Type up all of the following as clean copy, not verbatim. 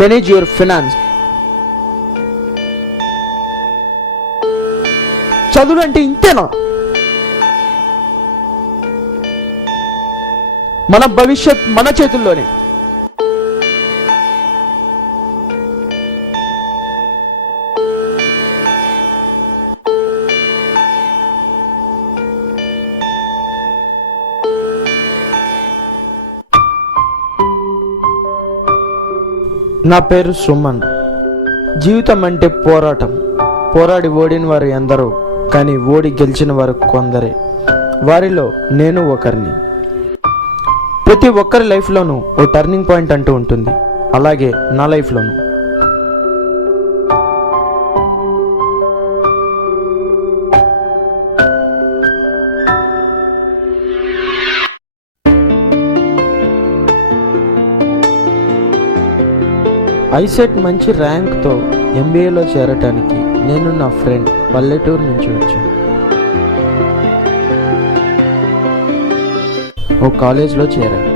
Manage your finance. చదువు అంటే ఇంతేనా? మన భవిష్యత్ మన చేతుల్లోనే. నా పేరు సుమన్. జీవితం అంటే పోరాటం. పోరాడి ఓడిన వారు ఎందరో, కానీ ఓడి గెలిచిన వారు కొందరే. వారిలో నేను ఒకరిని. ప్రతి ఒక్కరి లైఫ్లోనూ ఓ టర్నింగ్ పాయింట్ అంటూ ఉంటుంది. అలాగే నా లైఫ్లోనూ. ఐసెట్ మంచి ర్యాంక్తో ఎంబీఏలో చేరటానికి నేను నా ఫ్రెండ్ పల్లెటూరు నుంచి వచ్చాను. ఓ కాలేజ్లో చేరాను.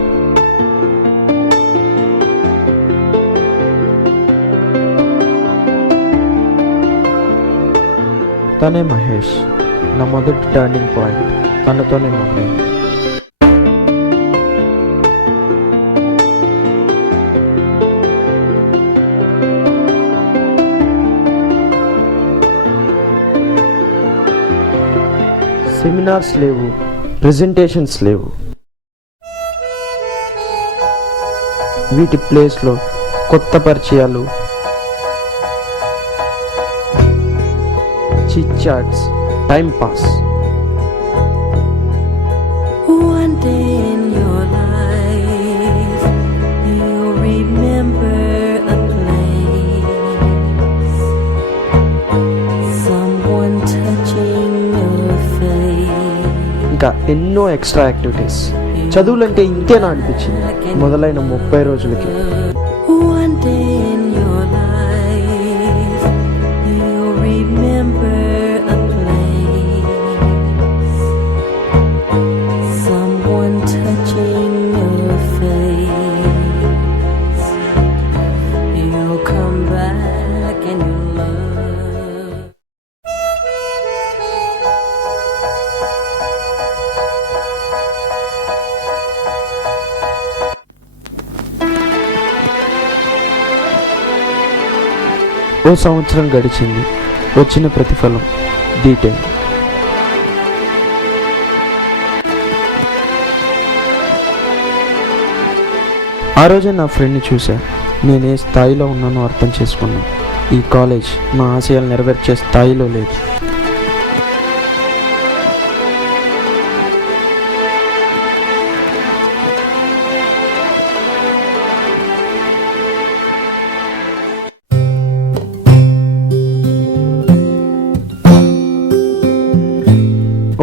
తనే మహేష్. నా మొదటి టర్నింగ్ పాయింట్ తనతోనే మొదలైంది. సెమినార్స్ లేవు, ప్రెజెంటేషన్స్ లేవు. వీటి ప్లేస్లో కొత్త పరిచయాలు, చిట్ చాట్స్, టైం పాస్. ఇంకా ఎన్నో ఎక్స్ట్రా యాక్టివిటీస్. చదువులంటే ఇంతేనా అనిపించింది మొదలైన 30 రోజులకి. ఓ సంవత్సరం గడిచింది. వచ్చిన ప్రతిఫలం డీటెయిల్. ఆ రోజే నా ఫ్రెండ్ని చూసా. నేను ఏ స్థాయిలో ఉన్నానో అర్థం చేసుకున్నా. ఈ కాలేజ్ మా ఆశయాలు నెరవేర్చే స్థాయిలో లేదు.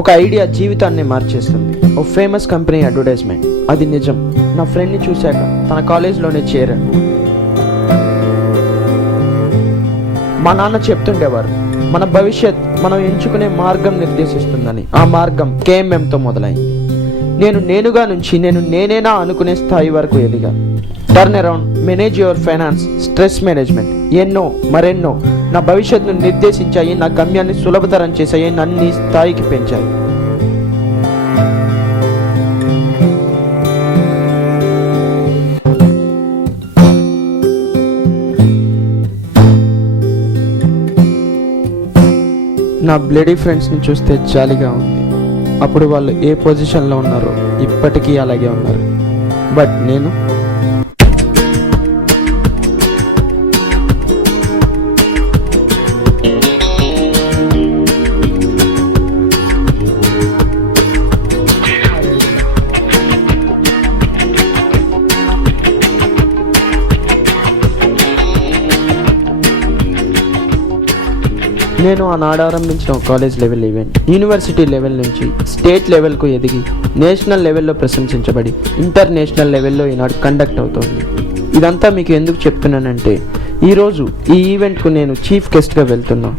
ఒక ఐడియా జీవితాన్ని మార్చేస్తుంది. ఓ ఫేమస్ కంపెనీ అడ్వర్టైజ్మెంట్. అది నిజం. నా ఫ్రెండ్ని చూశాక తన కాలేజ్లోనే చేరాను. మా నాన్న చెప్తుండేవారు, మన భవిష్యత్ మనం ఎంచుకునే మార్గం నిర్దేశిస్తుందని. ఆ మార్గం KMMతో మొదలైంది. నేనుగా నుంచి నేనేనా అనుకునే స్థాయి వరకు ఎదిగా. Turn around, manage your finance, stress management, ఎన్నో మరెన్నో నా భవిష్యత్తును నిర్దేశించాయి. నా గమ్యాన్ని సులభతరం చేశాయి. నన్ను ఈ స్థాయికి పెంచాయి. నా బ్లడీ ఫ్రెండ్స్ని చూస్తే జాలిగా ఉంది. అప్పుడు వాళ్ళు ఏ పొజిషన్లో ఉన్నారో ఇప్పటికీ అలాగే ఉన్నారు. బట్ నేను ఆనాడు ఆరంభించిన college level event university level నుంచి స్టేట్ లెవెల్కు ఎదిగి నేషనల్ లెవెల్లో ప్రశంసించబడి ఇంటర్నేషనల్ లెవెల్లో ఈనాడు కండక్ట్ అవుతోంది. ఇదంతా మీకు ఎందుకు చెప్తున్నానంటే, ఈరోజు ఈ ఈవెంట్కు నేను చీఫ్ గెస్ట్గా వెళ్తున్నా.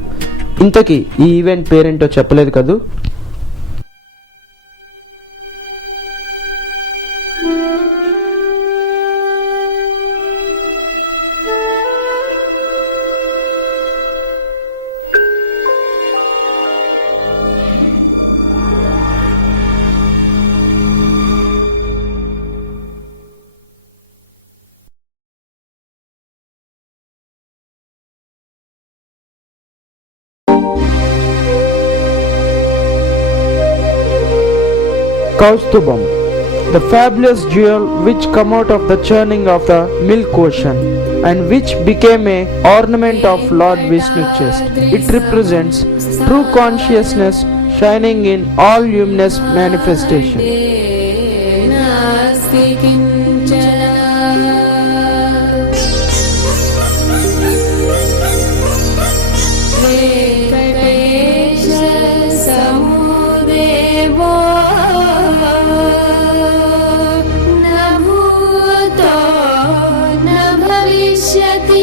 ఇంతకీ ఈ ఈవెంట్ పేరేంటో చెప్పలేదు కదూ. Kaustubam, the fabulous jewel which come out of the churning of the milk ocean and which became a ornament of Lord Vishnu's chest. It represents true consciousness shining in all luminous manifestation. न भूतो न भविष्यति